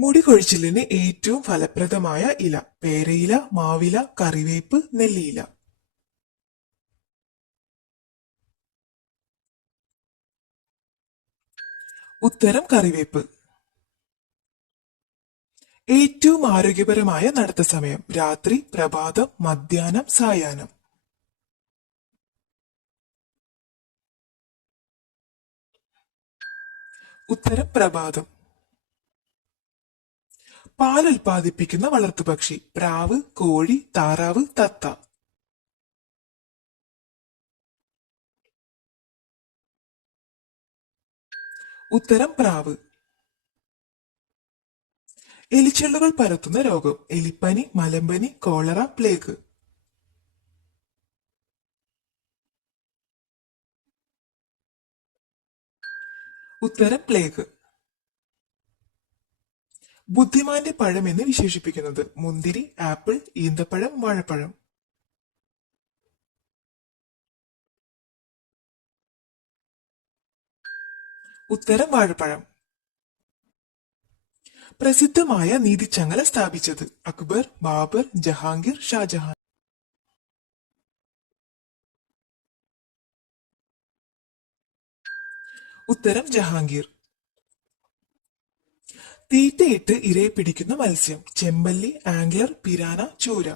മുടി കൊഴിച്ചിലിന് ഏറ്റവും ഫലപ്രദമായ ഇല: പേരയില, മാവില, കറിവേപ്പ്, നെല്ലിയില. ഉത്തരം കറിവേപ്പ്. ഏറ്റവും ആരോഗ്യപരമായ നടത്ത സമയം: രാത്രി, പ്രഭാതം, മധ്യാഹ്നം, സായാഹ്നം. ഉത്തരം പ്രഭാതം. പാൽ ഉൽപ്പാദിപ്പിക്കുന്ന വളർത്തുപക്ഷി: പ്രാവ്, കോഴി, താറാവ്, തത്ത. ഉത്തരം പ്രാവ്. എലിച്ചെള്ളുകൾ പരത്തുന്ന രോഗം: എലിപ്പനി, മലമ്പനി, കോളറ, പ്ലേഗ്. ഉത്തരം പ്ലേഗ്. ബുദ്ധിമാന്റെ പഴം എന്ന് വിശേഷിപ്പിക്കുന്നത്: മുന്തിരി, ആപ്പിൾ, ഈന്തപ്പഴം, വാഴപ്പഴം. ഉത്തരം വാഴപ്പഴം. പ്രസിദ്ധമായ നീതിച്ചങ്ങല സ്ഥാപിച്ചത്: അക്ബർ, ബാബർ, ജഹാംഗീർ, ഷാജഹാൻ. ഉത്തരം ജഹാംഗീർ. തീറ്റയിട്ട് ഇരയെ പിടിക്കുന്ന മത്സ്യം: ചെമ്പല്ലി, ആംഗ്ലർ, പിരാന, ചൂര.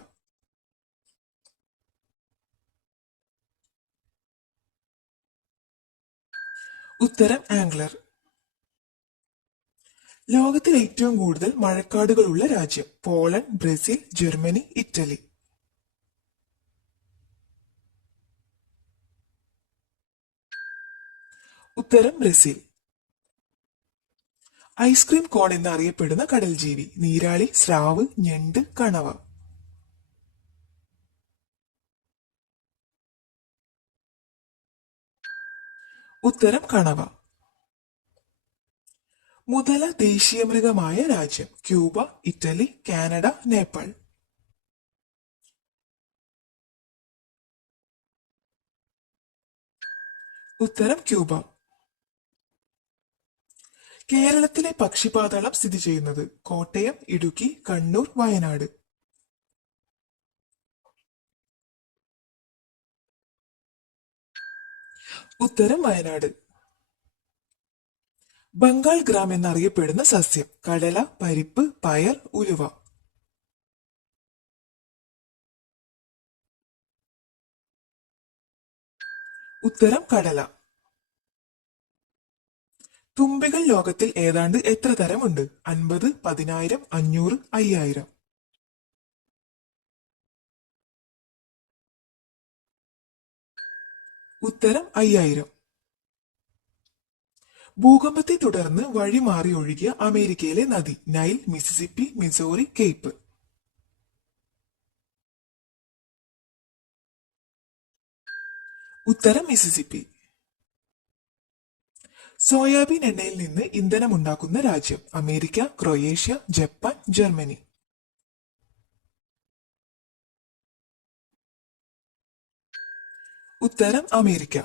ഉത്തരം ആംഗ്ലർ. ലോകത്തിൽ ഏറ്റവും കൂടുതൽ മഴക്കാടുകളുള്ള രാജ്യം: പോളണ്ട്, ബ്രസീൽ, ജർമ്മനി, ഇറ്റലി. ഉത്തരം ബ്രസീൽ. ഐസ്ക്രീം കോൺ എന്നറിയപ്പെടുന്ന കടൽ ജീവി: നീരാളി, സ്രാവ്, ഞണ്ട്, കണവ. ഉത്തരം കണവ. മുതല ദേശീയ മൃഗമായ രാജ്യം: ക്യൂബ, ഇറ്റലി, കാനഡ, നേപ്പാൾ. ഉത്തരം ക്യൂബ. കേരളത്തിലെ പക്ഷിപാതാളം സ്ഥിതി ചെയ്യുന്നത്: കോട്ടയം, ഇടുക്കി, കണ്ണൂർ, വയനാട്. ഉത്തരം വയനാട്. ബംഗാൾ ഗ്രാം എന്നറിയപ്പെടുന്ന സസ്യം: കടല, പരിപ്പ്, പയർ, ഉലുവ. ഉത്തരം കടല. തുമ്പികൾ ലോകത്തിൽ ഏതാണ്ട് എത്ര തരമുണ്ട്? 50, 10,000, 500, 5000. ഉത്തരം 5000. ഭൂകമ്പത്തെ തുടർന്ന് വഴിമാറി ഒഴുകിയ അമേരിക്കയിലെ നദി: നൈൽ, മിസിസിപ്പി, മിസോറി, കേപ്പ്. ഉത്തരം മിസിസിപ്പി. സോയാബീൻ എണ്ണയിൽ നിന്ന് ഇന്ധനമുണ്ടാക്കുന്ന രാജ്യം: അമേരിക്ക, ക്രൊയേഷ്യ, ജപ്പാൻ, ജർമ്മനി. ഉത്തരം അമേരിക്ക.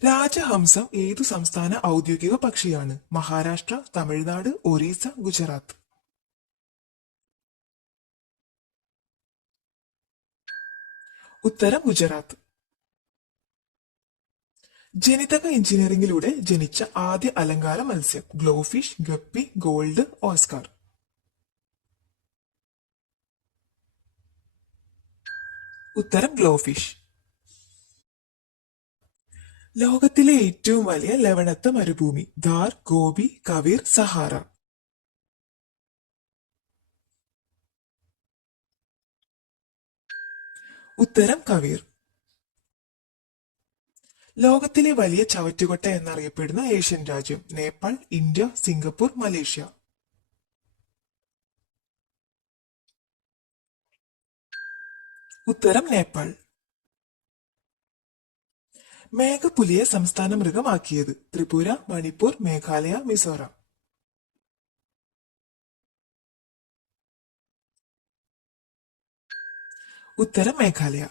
രാജഹംസം ഏതു സംസ്ഥാന ഔദ്യോഗിക പക്ഷിയാണ്? മഹാരാഷ്ട്ര, തമിഴ്നാട്, ഒറീസ, ഗുജറാത്ത്. ഉത്തരം ഗുജറാത്ത്. ജനിതക എഞ്ചിനീയറിംഗിലൂടെ ജനിച്ച ആദ്യ അലങ്കാര മത്സ്യം: ഗ്ലോഫിഷ്, ഗപ്പി, ഗോൾഡ്, ഓസ്കാർ. ഉത്തരം ഗ്ലോഫിഷ്. ലോകത്തിലെ ഏറ്റവും വലിയ ലവണത്വ മരുഭൂമി: ധാർ, ഗോബി, കവീർ, സഹാറ. ഉത്തരം കവീർ. ലോകത്തിലെ വലിയ ചവറ്റുകൊട്ട എന്നറിയപ്പെടുന്ന ഏഷ്യൻ രാജ്യം: നേപ്പാൾ, ഇന്ത്യ, സിംഗപ്പൂർ, മലേഷ്യ. ഉത്തരം നേപ്പാൾ. മേഘപുലിയെ സംസ്ഥാന മൃഗമാക്കിയത്: ത്രിപുര, മണിപ്പൂർ, മേഘാലയ, മിസോറാം. ഉത്തരം മേഘാലയ.